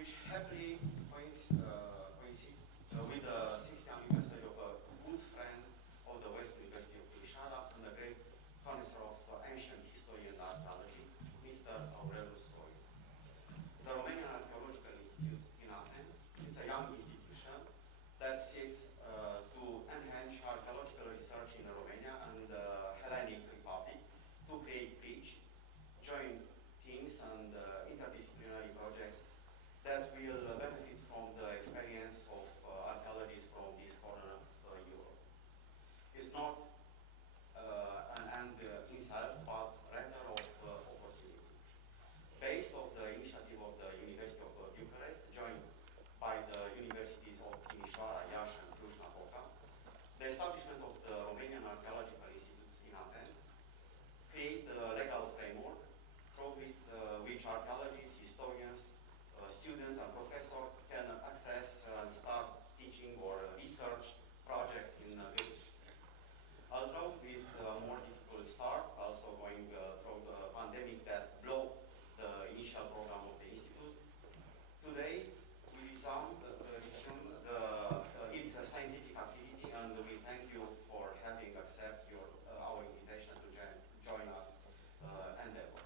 which happily coincide with the 60th anniversary of a good friend of the West University of Timișoara and a great connoisseur of ancient history and archaeology, Mr. Aurelius Stoiu. The Romanian Archaeological Institute in Athens is a young institution that seeks to enhance archaeological research in Romania and the Hellenic Republic to create bridge, joint teams and interdisciplinary projects that will benefit from the experience of archaeologists from this corner of Europe. It's not an end in itself, but rather of opportunity. Based on the initiative of the University of Bucharest, joined by the Universities of Timișoara, Iași and Cluj-Napoca, the establishment of the Romanian Archaeological Institute in Athens create the legal framework through which archaeologists, historians, students and professors can access and start teaching or research projects in Greece. Although with a more difficult start, also going through the pandemic that blew the initial program of the Institute, today we resume its scientific activity, and we thank you for having accepted our invitation to join us endeavor.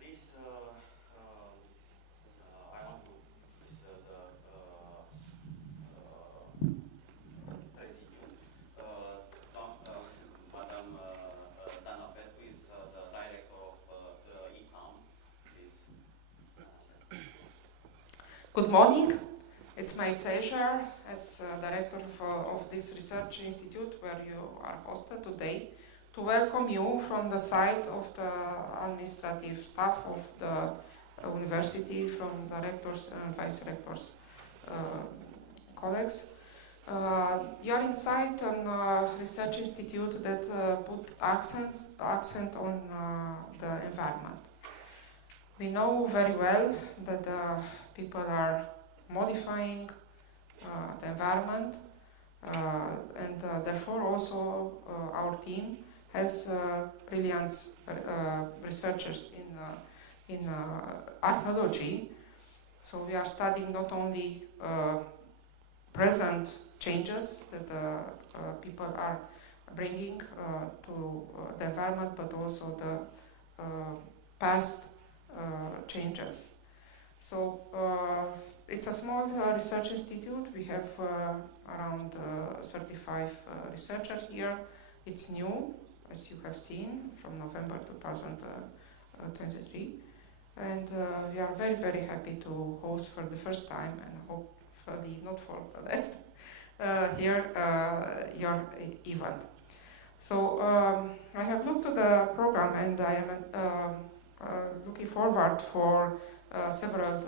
Please, I want to please Presidium, Madam Dana Petu is the director of the ECAM. Please. Good morning. It's my pleasure as director of this research institute where you are hosted today to welcome you from the side of the administrative staff of the university, from the rectors and vice rectors colleagues. You are inside a research institute that put accent on the environment. We know very well that people are modifying the environment, and therefore also our team has brilliant researchers in archaeology. So we are studying not only present changes that people are bringing to the environment, but also the past changes. So it's a small research institute. We have around 35 researchers here. It's new, as you have seen, from November 2023. And we are very, very happy to host for the first time, and hopefully not for the last, here your event. So I have looked at the program, and I am looking forward for several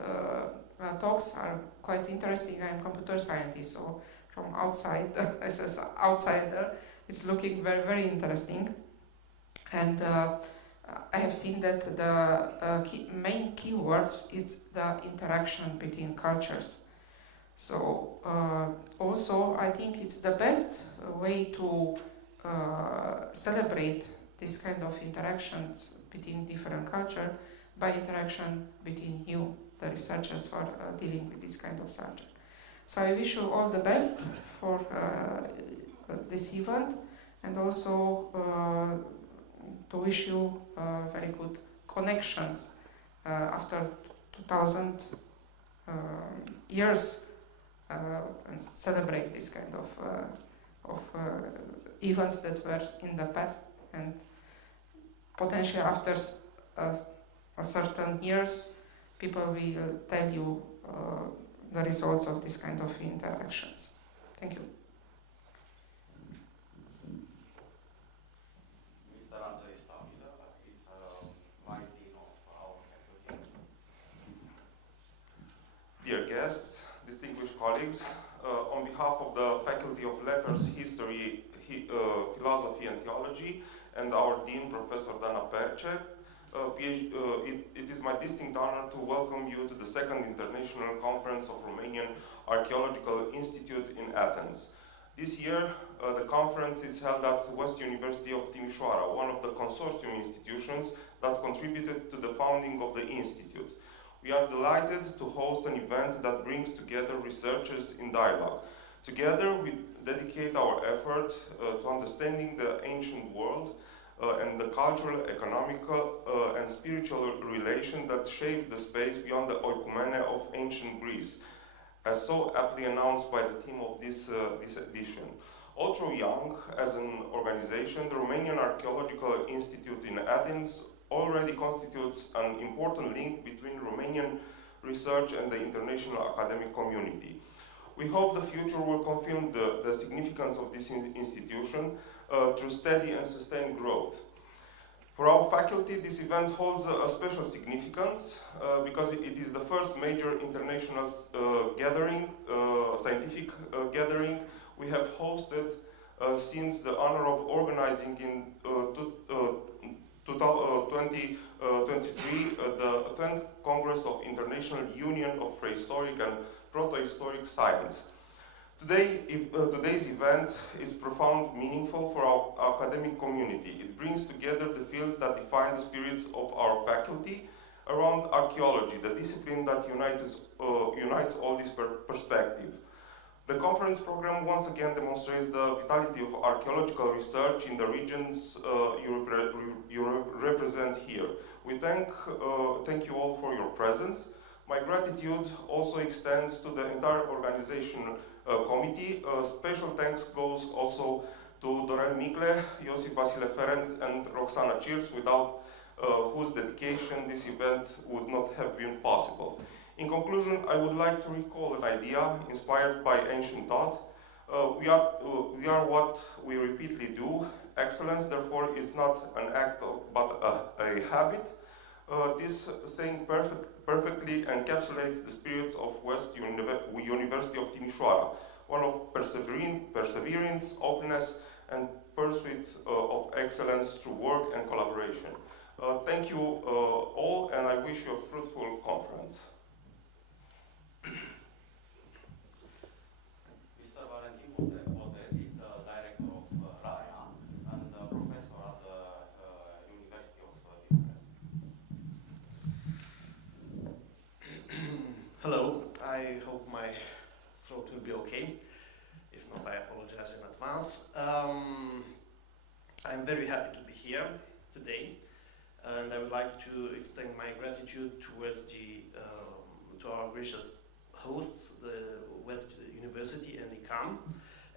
talks are quite interesting. I am a computer scientist, so from outside, as an outsider, it's looking very, very interesting. And I have seen that the main keywords is the interaction between cultures. So also I think it's the best way to celebrate this kind of interactions between different cultures by interaction between you, the researchers, for dealing with this kind of subject. So I wish you all the best for this event, and also to wish you very good connections after 2000 years, and celebrate this kind of events that were in the past, and potentially after a certain years, people will tell you the results of this kind of interactions. Thank you. Mr. Andrei Stabila, it's Vice Dean of our faculty. Dear guests, distinguished colleagues, on behalf of the Faculty of Letters, History, Philosophy and Theology, and our Dean, Professor Dana Perce, it is my distinct honor to welcome you to the second International Conference of Romanian Archaeological Institute in Athens. This year, the conference is held at West University of Timișoara, one of the consortium institutions that contributed to the founding of the institute. We are delighted to host an event that brings together researchers in dialogue. Together, we dedicate our effort to understanding the ancient world and the cultural, economical, and spiritual relation that shaped the space beyond the oikumene of ancient Greece, as so aptly announced by the theme of this edition. Although young as an organization, the Romanian Archaeological Institute in Athens already constitutes an important link between Romanian research and the international academic community. We hope the future will confirm the significance of this institution through steady and sustained growth. For our faculty, this event holds a special significance because it is the first major international gathering, scientific gathering we have hosted since the honor of organizing in 2023 the 10th Congress of International Union of Prehistoric and Protohistoric Science. Today's event is profoundly meaningful for our academic community. It brings together the fields that define the spirits of our faculty around archaeology, the discipline that unites all these perspectives. The conference program once again demonstrates the vitality of archaeological research in the regions you represent here. We thank you all for your presence. My gratitude also extends to the entire organization committee. Special thanks goes also to Dorel Micle, Iosif Vasile Ferenc, and Roxana Cirț, without whose dedication this event would not have been possible. In conclusion, I would like to recall an idea inspired by ancient thought. We are what we repeatedly do. Excellence, therefore, is not an act but a habit. This saying perfectly encapsulates the spirit of West University of Timișoara, one of perseverance, openness, and pursuit of excellence through work and collaboration. Thank you all, and I wish you a fruitful conference. Mr. Valentin Botez is the director of RAIA and a professor at the University of Temperate. Hello, I hope my throat will be okay. If not, I apologize in advance. I'm very happy to be here today, and I would like to extend my gratitude towards to our gracious hosts, the West University and ICAM,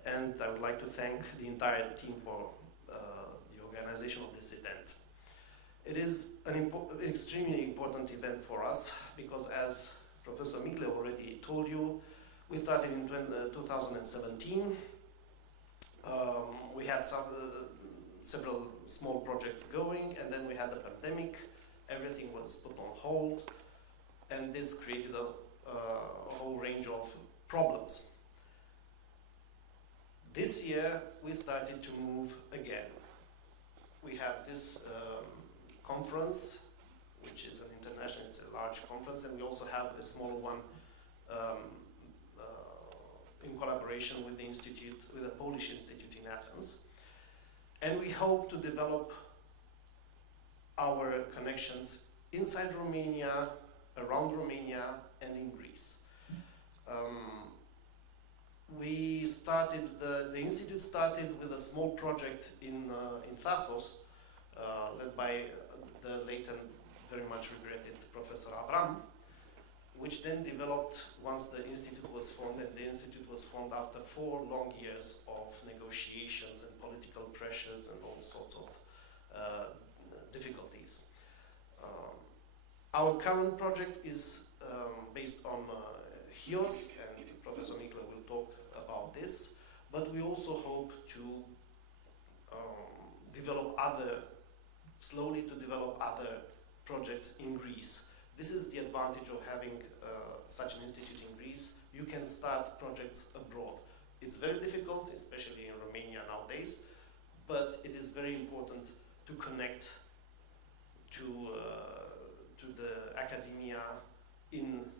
and I would like to thank the entire team for the organization of this event. It is an extremely important event for us because, as Professor Micle already told you, we started in 2017. We had several small projects going, and then we had the pandemic. Everything was put on hold, and this created a whole range of problems. This year, we started to move again. We have this conference, which is an international, it's a large conference, and we also have a small one in collaboration with the institute, with the Polish Institute in Athens. And we hope to develop our connections inside Romania, around Romania, and in Greece. The institute started with a small project in Thasos, led by the late and very much regretted Professor Avram, which then developed once the institute was formed, and the institute was formed after 4 long years of negotiations and political pressures and all sorts of difficulties. Our current project is based on HIOS, and Professor Micle will talk about this, but we also hope to slowly develop other projects in Greece. This is the advantage of having such an institute in Greece. You can start projects abroad. It's very difficult, especially in Romania nowadays, but it is very important to connect to the academia in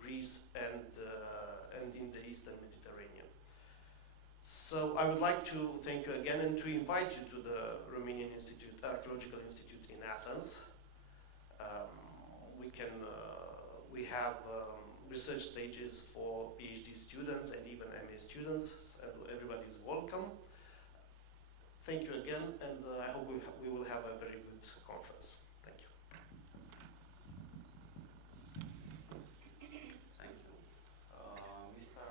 Greece and in the Eastern Mediterranean. So I would like to thank you again and to invite you to the Romanian Archaeological Institute in Athens. We have research stages for PhD students and even MA students, and everybody is welcome. Thank you again, and I hope we will have a very good conference. Thank you. Thank you. Mr.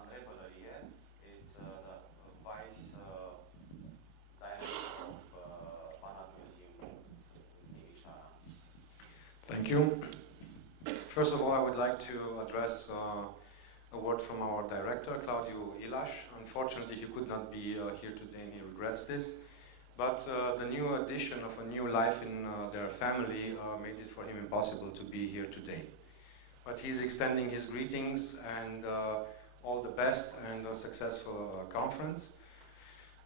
Andrei Vălărie is the Vice Director of Banat Museum in Timișoara. Thank you. First of all, I would like to address a word from our director, Claudiu Ilaș. Unfortunately, he could not be here today and he regrets this. But the new addition of a new life in their family made it for him impossible to be here today. But he's extending his greetings and all the best and a successful conference.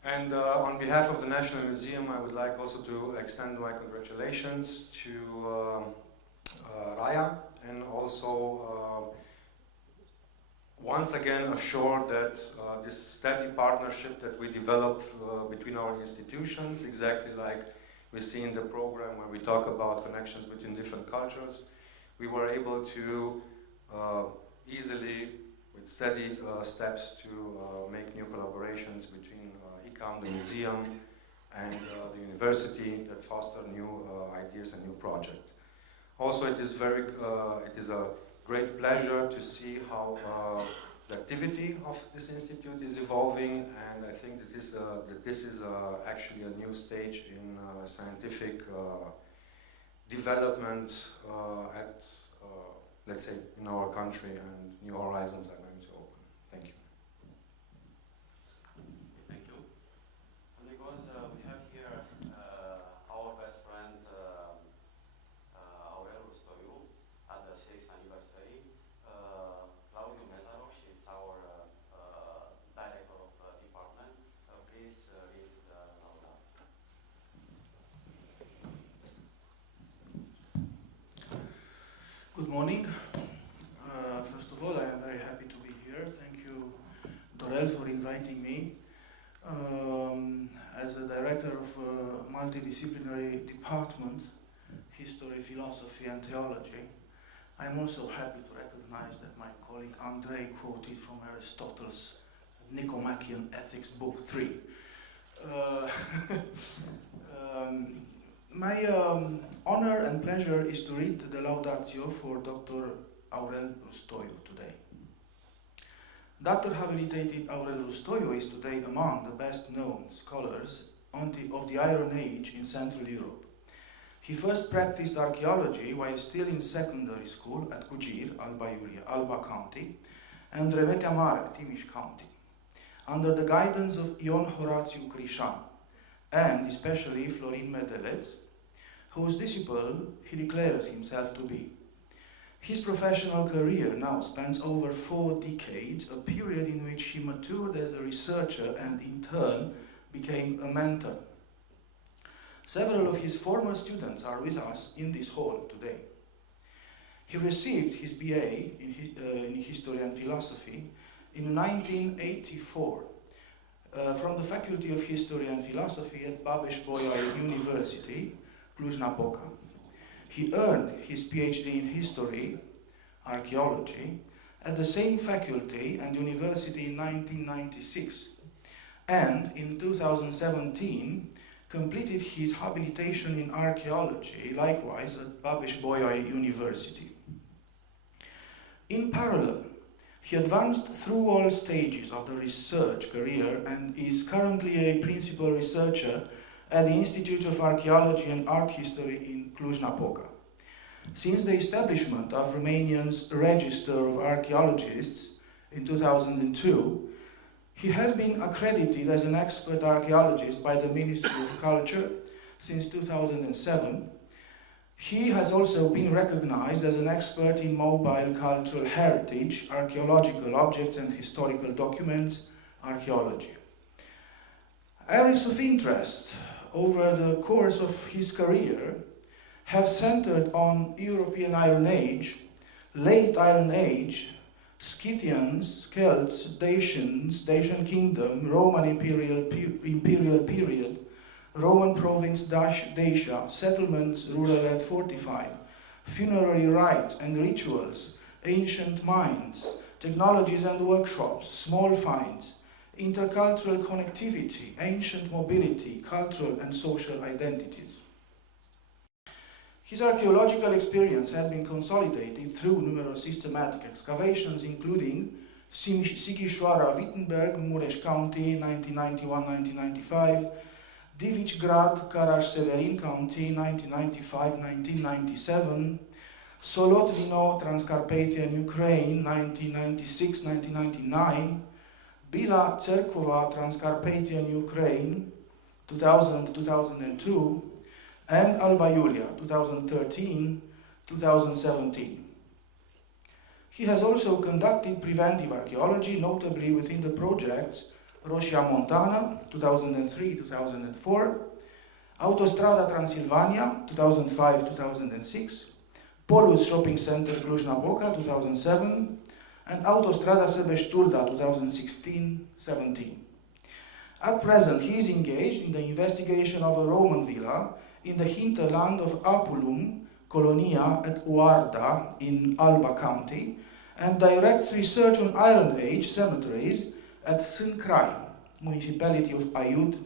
And on behalf of the National Museum, I would like also to extend my congratulations to RAIA, and also once again assure that this steady partnership that we developed between our institutions, exactly like we see in the program where we talk about connections between different cultures, we were able to easily, with steady steps, to make new collaborations between ICAM, the museum, and the university that foster new ideas and new projects. Also, it is a great pleasure to see how the activity of this institute is evolving, and I think that this is actually a new stage in scientific development at, let's say, in our country, and new horizons are going to open. Thank you. Thank you. And because we have here our best friend at the 6th anniversary, Claudiu Mezaros is our director of department. Please read the laudatio. Good morning. First of all, I am very happy to be here. Thank you, Dorel, for inviting me. As the director of a multidisciplinary department, history, philosophy, and theology, I am also happy to recognize that my colleague Andrei quoted from Aristotle's Nicomachean Ethics, Book 3. My honor and pleasure is to read the laudatio for Dr. Aurel Rustoiu today. Dr. Habilitated Aurel Rustoiu is today among the best known scholars of the Iron Age in Central Europe. He first practiced archaeology while still in secondary school at Cugir, Alba County, and Revetea Mare, Timiș County, under the guidance of Ion Horațiu Crișan, and especially Florin Medeleț, whose disciple he declares himself to be. His professional career now spans over 4 decades, a period in which he matured as a researcher and in turn became a mentor. Several of his former students are with us in this hall today. He received his BA in History and Philosophy in 1984 from the Faculty of History and Philosophy at Babeș-Bolyai University, Cluj-Napoca. He earned his PhD in History, Archaeology, at the same faculty and university in 1996, and in 2017 completed his habilitation in Archaeology, likewise at Babeș-Bolyai University. In parallel, he advanced through all stages of the research career and is currently a principal researcher at the Institute of Archaeology and Art History in Cluj-Napoca. Since the establishment of Romanian's Register of Archaeologists in 2002, he has been accredited as an expert archaeologist by the Ministry of Culture since 2007. He has also been recognized as an expert in mobile cultural heritage, archaeological objects and historical documents, archaeology. Areas of interest over the course of his career have centered on European Iron Age, Late Iron Age, Scythians, Celts, Dacians, Dacian Kingdom, Roman Imperial period, Roman province Dacia, settlements rural and fortified, funerary rites and rituals, ancient mines, technologies and workshops, small finds, intercultural connectivity, ancient mobility, cultural and social identities. His archaeological experience has been consolidated through numerous systematic excavations, including Sighișoara, Wittenberg, Mureș County, 1991-1995, Divichgrad, Karaș-Severin County, 1995-1997, Solotvino, Transcarpathian Ukraine, 1996-1999, Bila Tserkova, Transcarpathian Ukraine, 2000-2002, and Alba Iulia, 2013-2017. He has also conducted preventive archaeology, notably within the projects Roșia Montana, 2003-2004, Autostrada Transilvania, 2005-2006, Polus Shopping Center Cluj-Napoca, 2007, and Autostrada Sebeș-Turda, 2016-17. At present, he is engaged in the investigation of a Roman villa in the hinterland of Apulum, Colonia at Uarda in Alba County, and directs research on Iron Age cemeteries at Sâncrai, municipality of Aiud,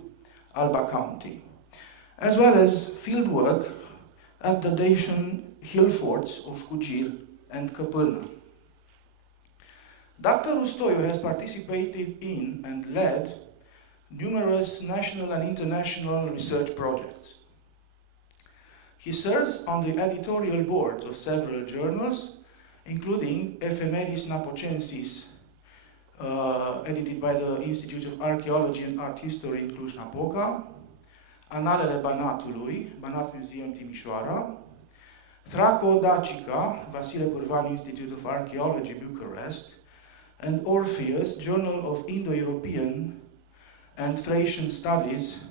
Alba County, as well as fieldwork at the Dacian hill forts of Cugir and Căpâlnă. Dr. Rustoiu has participated in and led numerous national and international research projects. He serves on the editorial boards of several journals, including Ephemeris Napocensis, edited by the Institute of Archaeology and Art History in Cluj-Napoca, Analele Banatului, Banat Museum Timișoara, Thraco Dacica, Vasile Curvan Institute of Archaeology, Bucharest, and Orpheus, Journal of Indo-European and Thracian Studies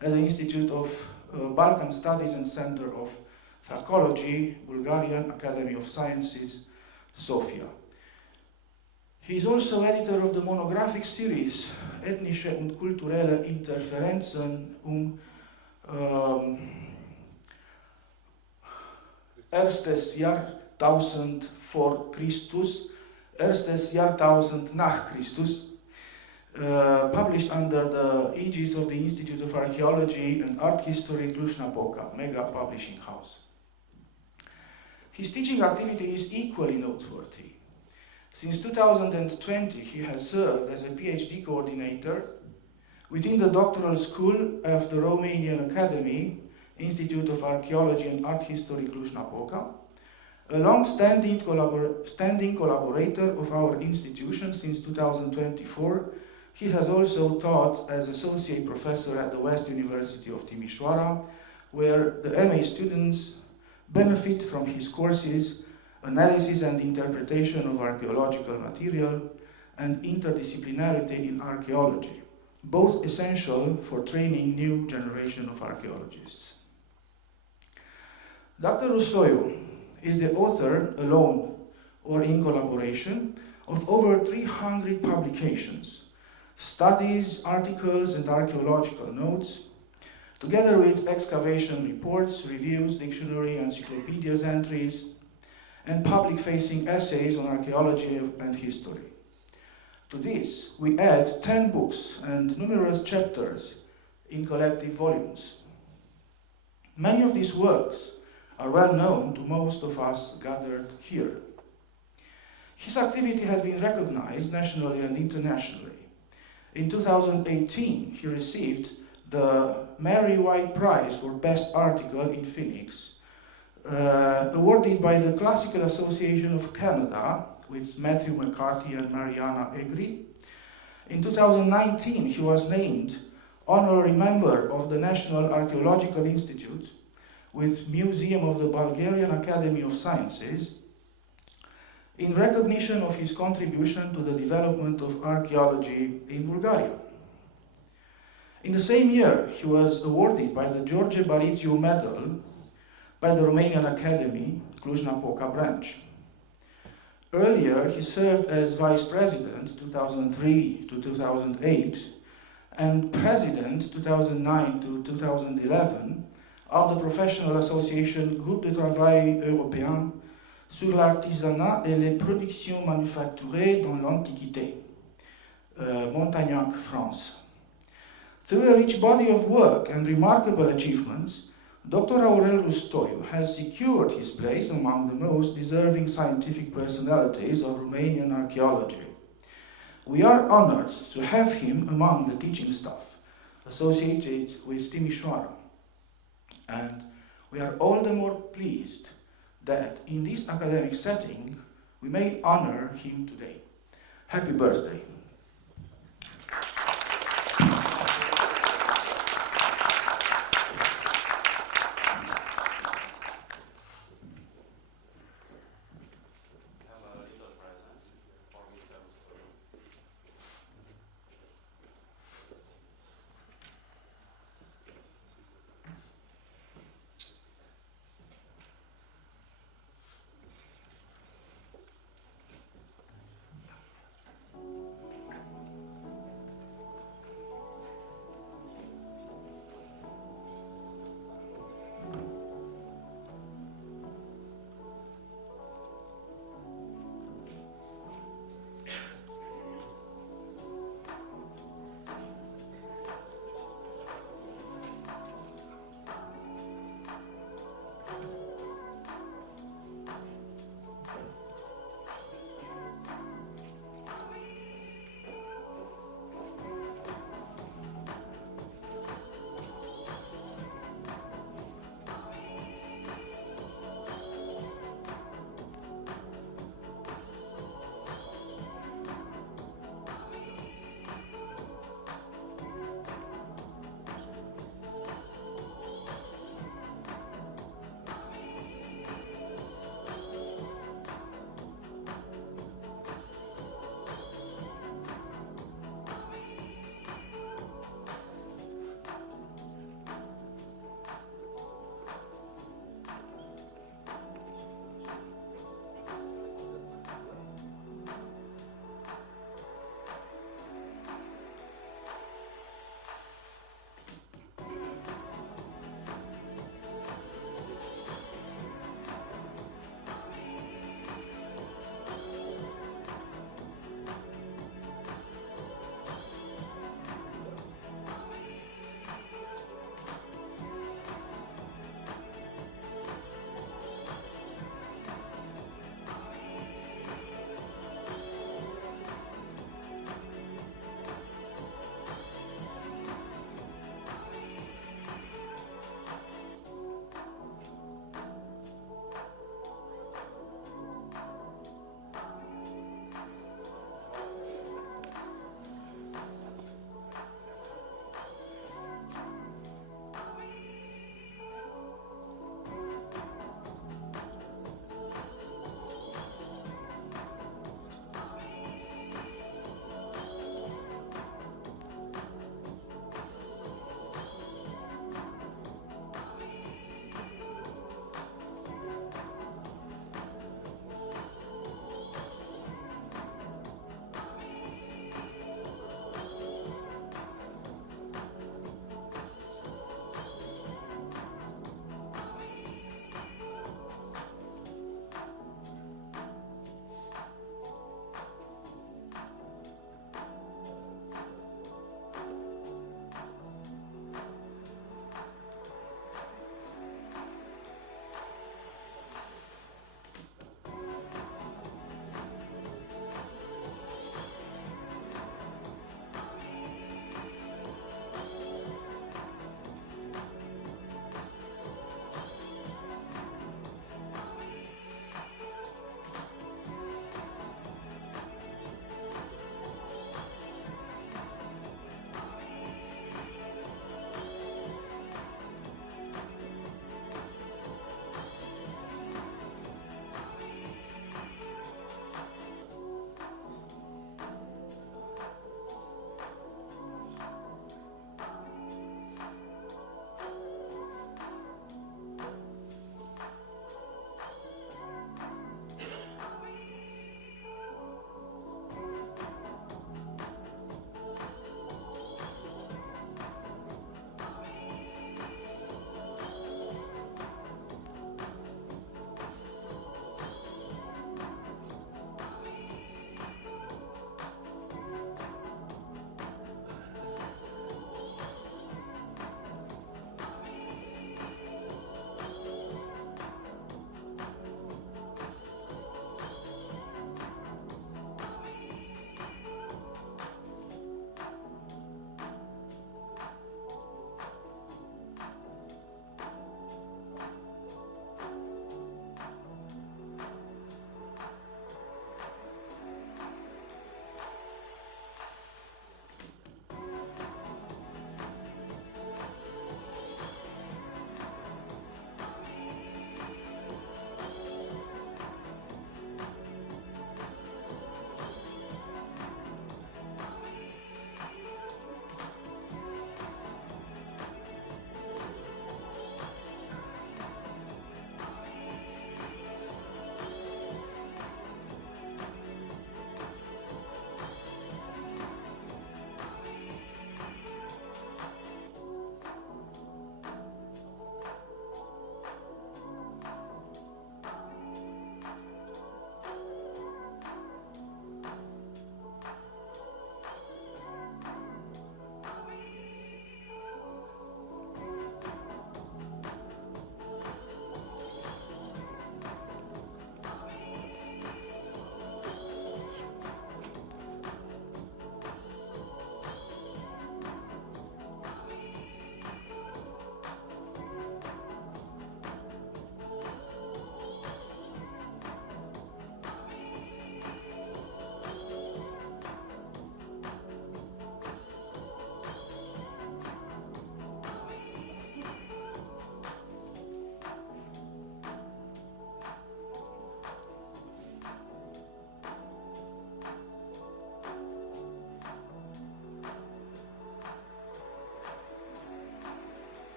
at the Institute of Balkan Studies and Center of Thracology, Bulgarian Academy of Sciences, Sofia. He is also editor of the monographic series Ethnische und kulturelle Interferenzen erstes Jahrtausend vor Christus, erstes Jahrtausend nach Christus, published under the aegis of the Institute of Archaeology and Art History, Cluj-Napoca, mega publishing house. His teaching activity is equally noteworthy. Since 2020, he has served as a PhD coordinator within the doctoral school of the Romanian Academy, Institute of Archaeology and Art History, Cluj-Napoca, a long-standing collaborator of our institution since 2024. He has also taught as associate professor at the West University of Timișoara, where the MA students benefit from his courses, analysis and interpretation of archaeological material, and interdisciplinarity in archaeology, both essential for training new generation of archaeologists. Dr. Rustoiu is the author, alone or in collaboration, of over 300 publications, studies, articles, and archaeological notes, together with excavation reports, reviews, dictionary, encyclopedias entries, and public-facing essays on archaeology and history. To this, we add 10 books and numerous chapters in collective volumes. Many of these works are well known to most of us gathered here. His activity has been recognized nationally and internationally. In 2018, he received the Mary White Prize for Best Article in Phoenix, awarded by the Classical Association of Canada with Matthew McCarthy and Mariana Egri. In 2019, he was named honorary member of the National Archaeological Institute with Museum of the Bulgarian Academy of Sciences in recognition of his contribution to the development of archaeology in Bulgaria. In the same year, he was awarded by the George Barițiu Medal by the Romanian Academy, Cluj-Napoca branch. Earlier, he served as vice president 2003 to 2008 and president 2009 to 2011 of the professional association Groupe de Travail Européen sur l'artisanat et les productions manufacturées dans l'Antiquité, Montagnac, France. Through a rich body of work and remarkable achievements, Dr. Aurel Rustoiu has secured his place among the most deserving scientific personalities of Romanian archaeology. We are honored to have him among the teaching staff associated with Timișoara, and we are all the more pleased that in this academic setting we may honor him today. Happy birthday.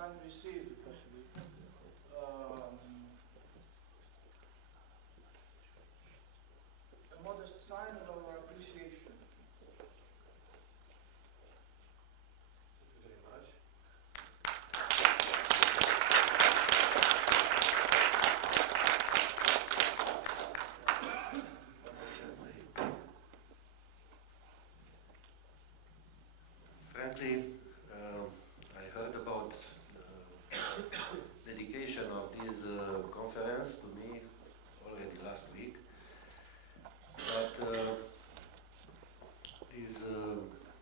can receive a modest sign of our appreciation. Thank you very much. Frankly, I heard about the dedication of this conference to me already last week, but this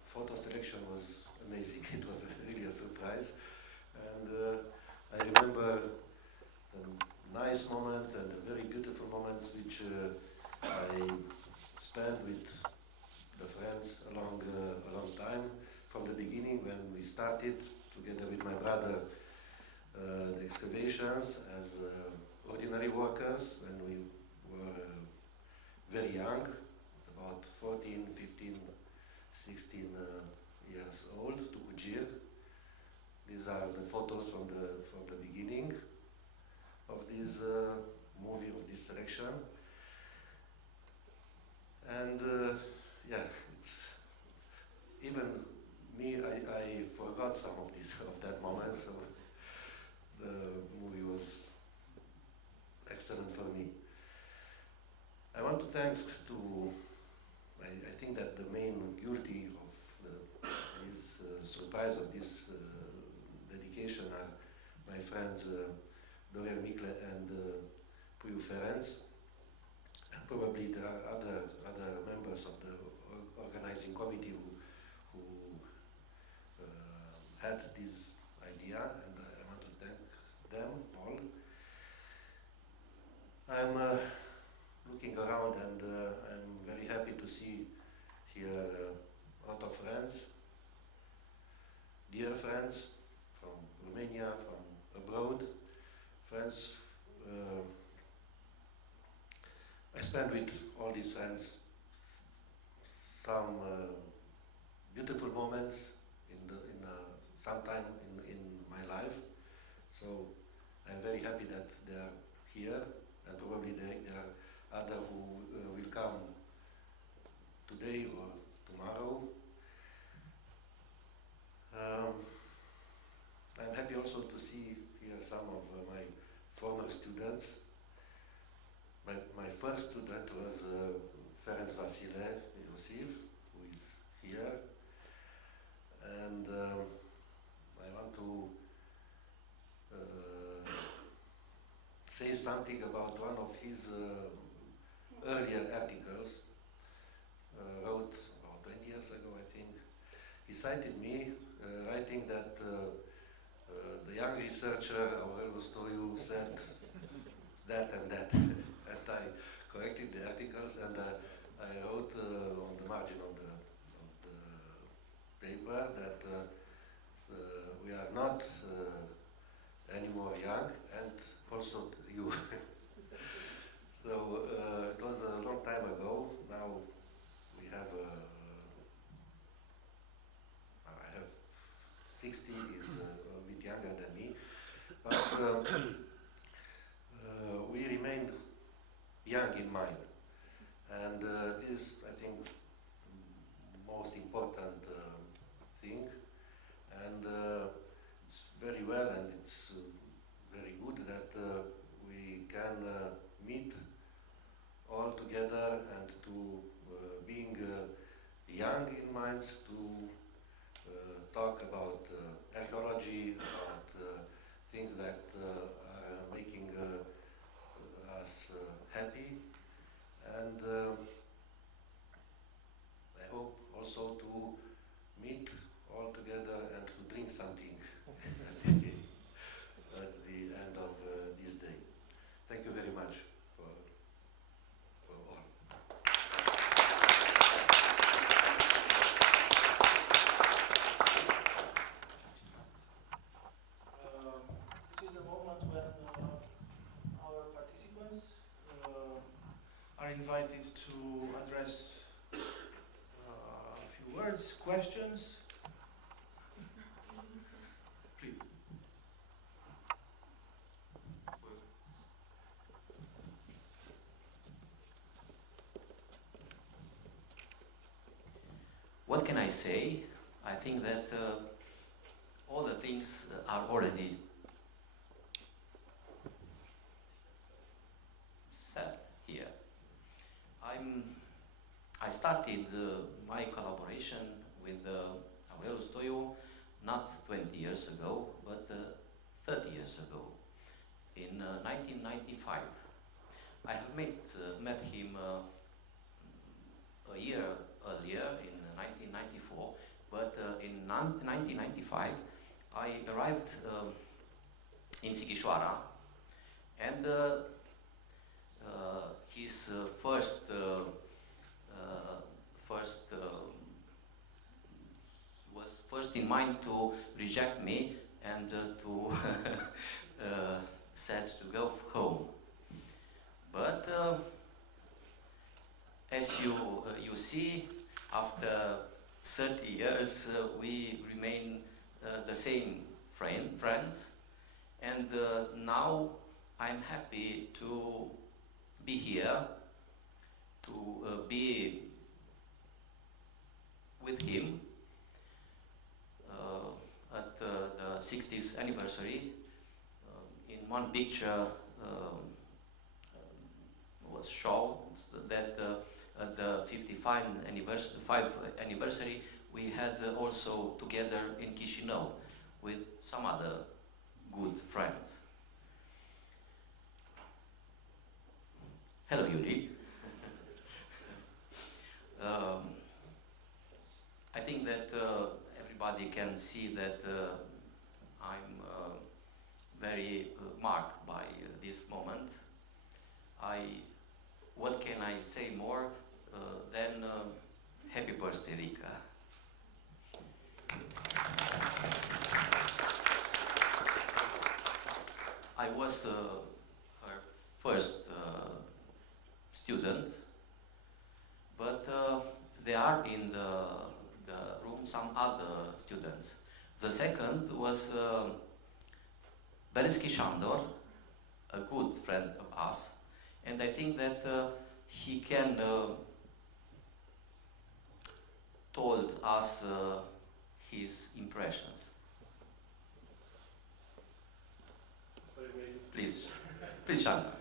photo selection was amazing. It was really a surprise, and I remember the nice moment and the very beautiful moments which I spent with the friends along time. From the beginning, when we started together with my brother the excavations as ordinary workers, when we were very young, about 14, 15, 16 years old, to Kujir. These are the photos from the beginning of this movie, of this selection. And yeah, it's even me, I forgot some of that moment, so the movie was excellent for me. I want to thank to, I think that the main guilty of this surprise of this dedication are my friends Dorel Mikle and Puiu Ferenc, and probably there are other members of the organizing committee who had this idea, and I want to thank them all. I'm looking around, and I'm very happy to see here a lot of friends, dear friends from Romania, from abroad, friends. I spent with all these friends some beautiful moments sometime in my life, so I'm very happy that they are here, and probably there are others who will come today or tomorrow. I'm happy also to see here some of my former students. My first student was Ferenc Vasile Iosif, who is here, and I want to say something about one of his earlier articles, wrote about 20 years ago, I think. He cited me writing that the young researcher Aurel Stoiu said that and that, and I corrected the articles, and I wrote on the margin of the paper that we are not anymore young, and also you. So it was a long time ago. Now we have, I have 60, is a bit younger than me, but we remain young in mind, and this is, I think, most important thing, and it's very well, and it's very good that we can meet all together, and to being young in minds, to talk about archaeology, about things that are making us happy, and I hope also to meet all together and to drink something at the end of this day. Thank you very much for all. This is the moment when our participants are invited to address a few words, questions. Please. I say? I think that all the things are already said here. I started my collaboration with Aurel Stoiu not 20 years ago, but 30 years ago, in 1995. I have met him a year earlier, in 1994, but in 1995 I arrived in Timișoara, and his was first in mind to reject me and to said to go home. But as you see, after 30 years we remain the same friends, and now I'm happy to be here, to be with him at the 60th anniversary. In one picture was shown that at the 55th anniversary we had also together in Chișinău with some other good friends. Hello, Yuri. I think that everybody can see that I'm very marked by this moment. What can I say more than happy birthday, Rika? I was her first student, but there are in the room some other students. The second was Beliski Shandor, a good friend of us, and I think that he can told us his impressions. Please, Shandor.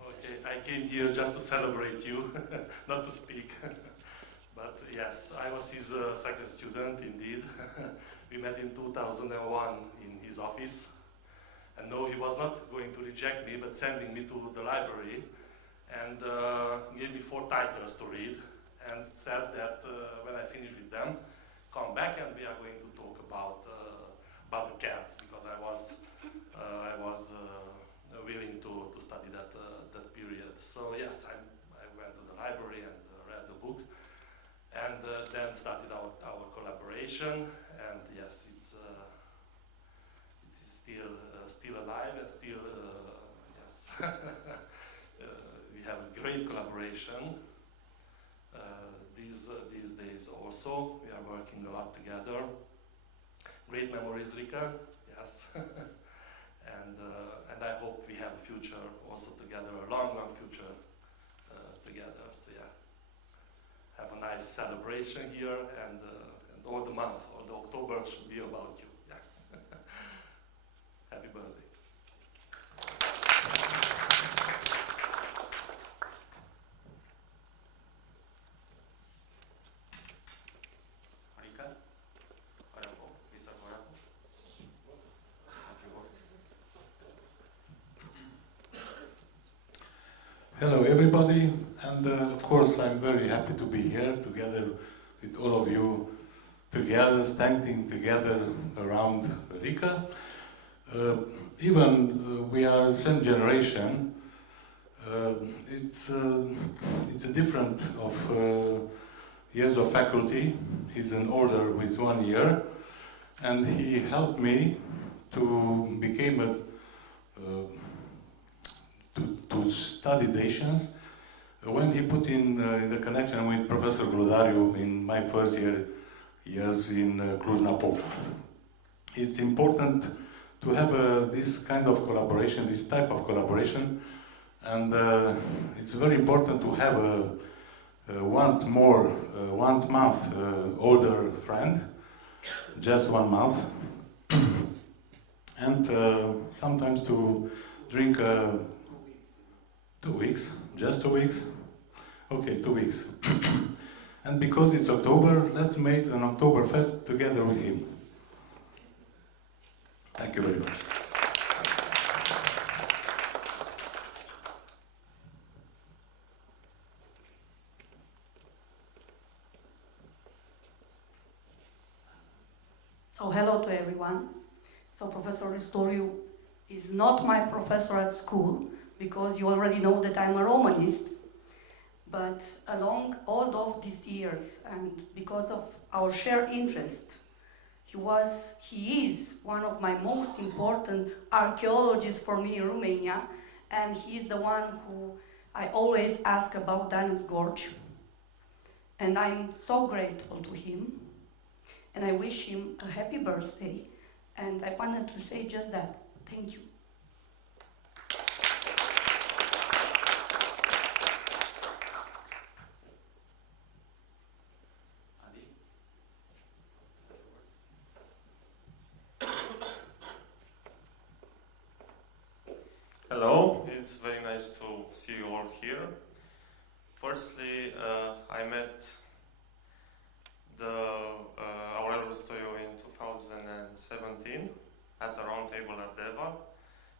Okay, I came here just to celebrate you, not to speak. But yes, I was his second student, indeed. We met in 2001 in his office. And no, he was not going to reject me, but sending me to the library and gave me 4 titles to read and said that when I finish with them, come back and we are going to talk about the cats, because I was willing to study that period. So yes, I went to the library and read the books, and then started our collaboration. And yes, it's still alive, and still yes, we have a great collaboration. These days also we are working a lot together. Great memories, Rika. Yes. And I hope we have a future also together, a long future together. So yeah, have a nice celebration here, and all the month, all the October should be about you. Yeah. Happy birthday. Hello everybody, and of course I'm very happy to be here together with all of you, together, standing together around Rika. Even we are same generation, it's a different of years of faculty. He's an older with 1 year, and he helped me to become a to study Dacians when he put in the connection with Professor Glodariu in my first years in Cluj-Napoca. It's important to have this kind of collaboration, this type of collaboration, and it's very important to have one month older friend, just 1 month, and sometimes to drink 2 weeks, just 2 weeks? Okay, 2 weeks. And because it's October, let's make an Oktoberfest together with him. Thank you very much. So hello to everyone. So Professor Ristoriu is not my professor at school, because you already know that I'm a Romanist. But along all of these years, and because of our shared interest, he is one of my most important archaeologists for me in Romania, and he's the one who I always ask about Danus Gorge. And I'm so grateful to him, and I wish him a happy birthday, and I wanted to say just that. Thank you. Hello, it's very nice to see you all here. Firstly, I met Aurel Stoiu in 2017 at a round table at Deva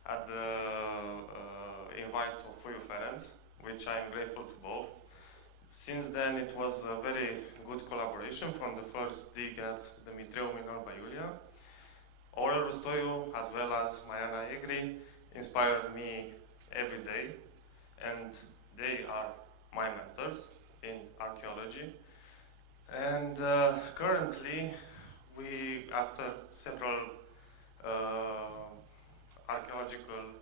at the invite of Foiu Ferenc, which I am grateful to both. Since then, it was a very good collaboration from the first dig at the Mitreum in Alba Iulia. Aurel Stoiu, as well as Mariana Egri, inspired me every day, and they are my mentors in archaeology. And currently, after several archaeological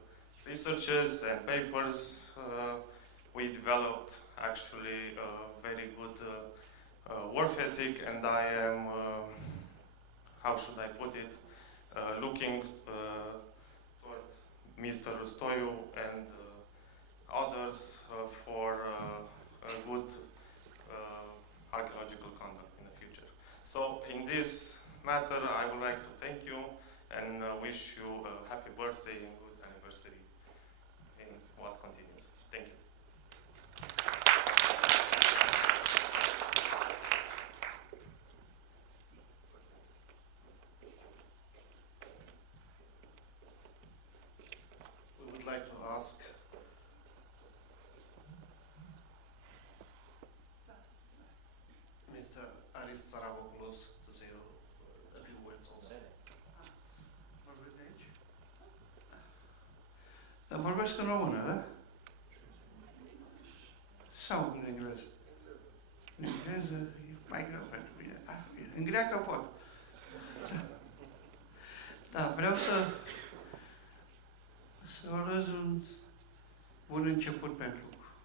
researches and papers, we developed actually a very good work ethic, and I am, how should I put it, looking toward Mr. Stoiu and others for a good archaeological conduct in the future. So in this matter, I would like to thank you and wish you a happy birthday and good anniversary in what continues. Thank you. We would like to ask Mr. Aris Saravopoulos to say a few words also. Vorbesc de aici? Dar vorbesc în română, da? Sau în engleză? În engleză e mai greu pentru mine. În greacă pot. Da, vreau să urez un bun început pentru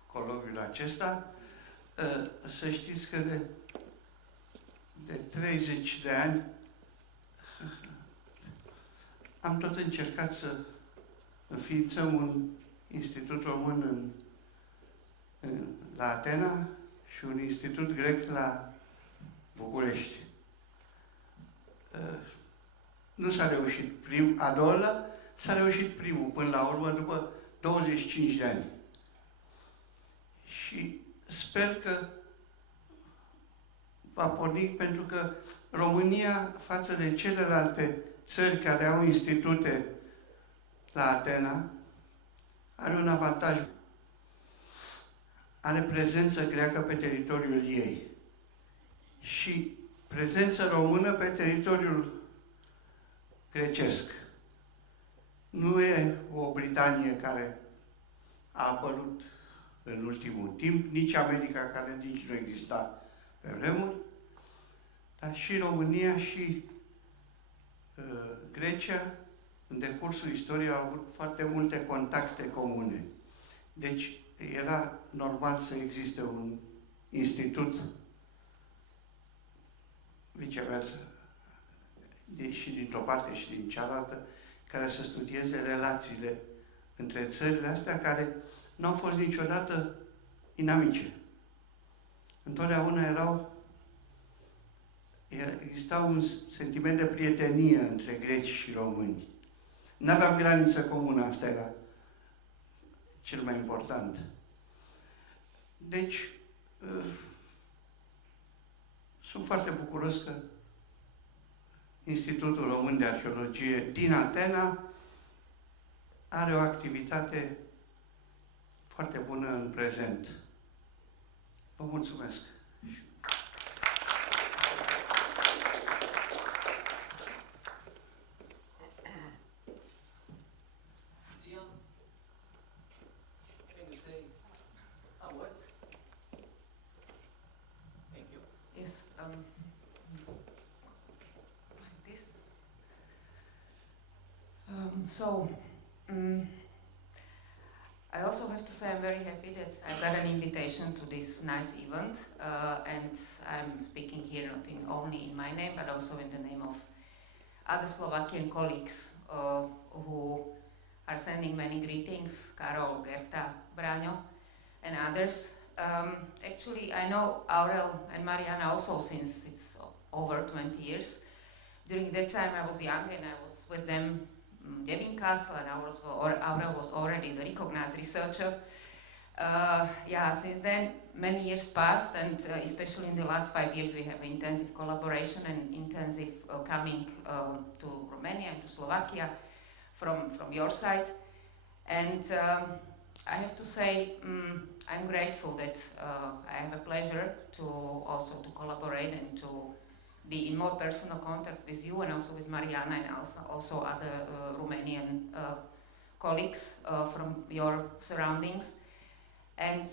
coloviul acesta. Să știți că de 30 de ani am tot încercat să înființăm un institut român la Atena și un institut grec la București. Nu s-a reușit a doua, s-a reușit primul până la urmă, după 25 de ani. Și sper că va porni, pentru că România, față de celelalte țări care au institute la Atena, are un avantaj. Are prezență greacă pe teritoriul ei și prezență română pe teritoriul grecesc. Nu e o Britanie care a apărut în ultimul timp, nici America, care nici nu exista pe vremuri, dar și România și Grecia, în decursul istoriei, au avut foarte multe contacte comune. Deci era normal să existe un institut, viceversa, și dintr-o parte și din cealaltă, care să studieze relațiile între țările astea, care nu au fost niciodată inamice. întotdeauna exista un sentiment de prietenie între greci și români. N-aveam graniță comună, asta era cel mai important. Deci, sunt foarte bucuros că Institutul Român de Arheologie din Atena are o activitate foarte bună în prezent. Vă mulțumesc! Can you say some words? Thank you. Yes, like this. I also have to say I'm very happy that I got an invitation to this nice event, and I'm speaking here not only in my name, but also in the name of other Slovakian colleagues who are sending many greetings, Karol, Gerta, Braňo, and others. Actually, I know Aurel and Mariana also since it's over 20 years. During that time I was young and I was with them Devin Castle, and Aurel was already the recognized researcher. Since then many years passed, and especially in the last 5 years we have intensive collaboration and intensive coming to Romania and to Slovakia from your side. And I have to say I'm grateful that I have a pleasure to also to collaborate and to be in more personal contact with you and also with Mariana and also other Romanian colleagues from your surroundings. And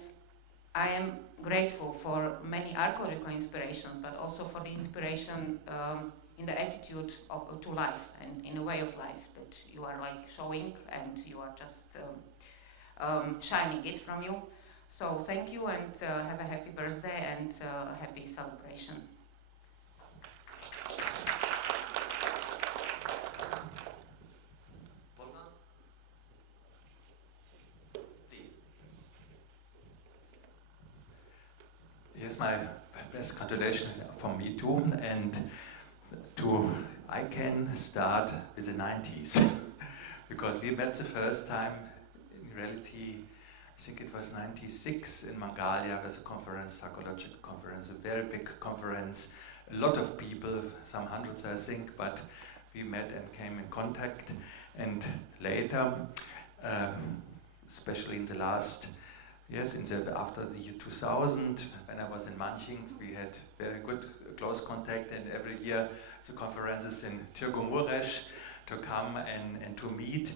I am grateful for many archaeological inspirations, but also for the inspiration in the attitude to life and in a way of life that you are like showing, and you are just shining it from you. So thank you, and have a happy birthday and a happy celebration. Here's my best congratulation from me too, and I can start with the 90s because we met the first time. In reality, I think it was 96 in Mangalia, with a conference, Archaeological conference, a very big conference. A lot of people, some hundreds I think, but we met and came in contact. And later, especially in the last years, after the year 2000, when I was in Manching, we had very good close contact, and every year the conferences in Târgu-Mureș to come and to meet.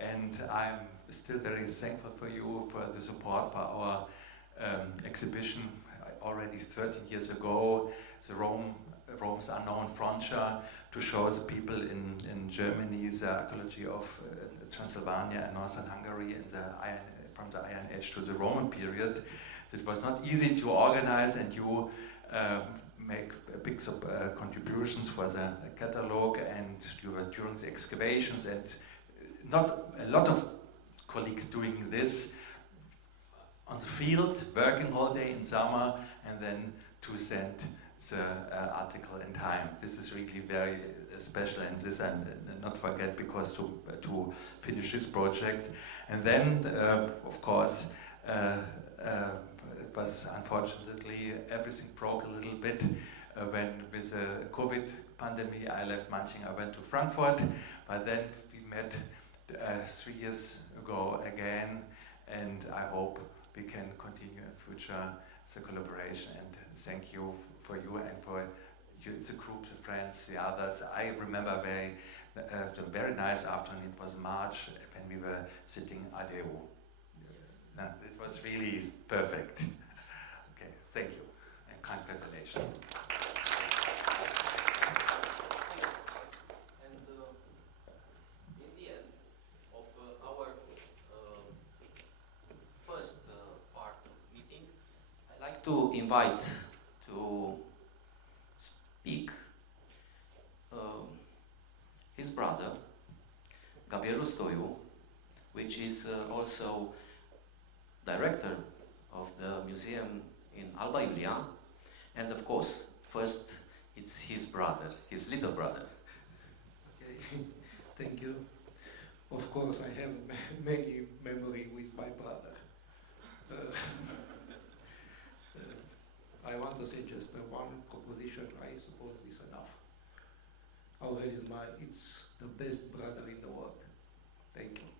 And I'm still very thankful for you for the support for our exhibition. Already 13 years ago, the Rome's Unknown Frontier, to show the people in Germany the archaeology of Transylvania and northern Hungary in from the Iron Age to the Roman period. It was not easy to organize, and you make big contributions for the catalog, and you were during the excavations, and not a lot of colleagues doing this on the field, working all day in summer, and then to send the article in time. This is really very special, and this I not forget, because to finish this project. And then, of course, it was unfortunately everything broke a little bit when with the COVID pandemic I left Manching, I went to Frankfurt, but then we met 3 years ago again, and I hope we can continue in future the collaboration. And thank you for you and for you, the groups, the friends, the others. I remember the very nice afternoon. It was March when we were sitting at EU. Yes. It was really perfect. Okay, thank you and congratulations. To invite to speak his brother, Gabriel Stoiu, which is also director of the museum in Alba Iulia, and of course, first it's his brother, his little brother. Okay, thank you. Of course, I have many memories with my brother. I want to say just one composition. I suppose is enough. Aurel is it's the best brother in the world. Thank you.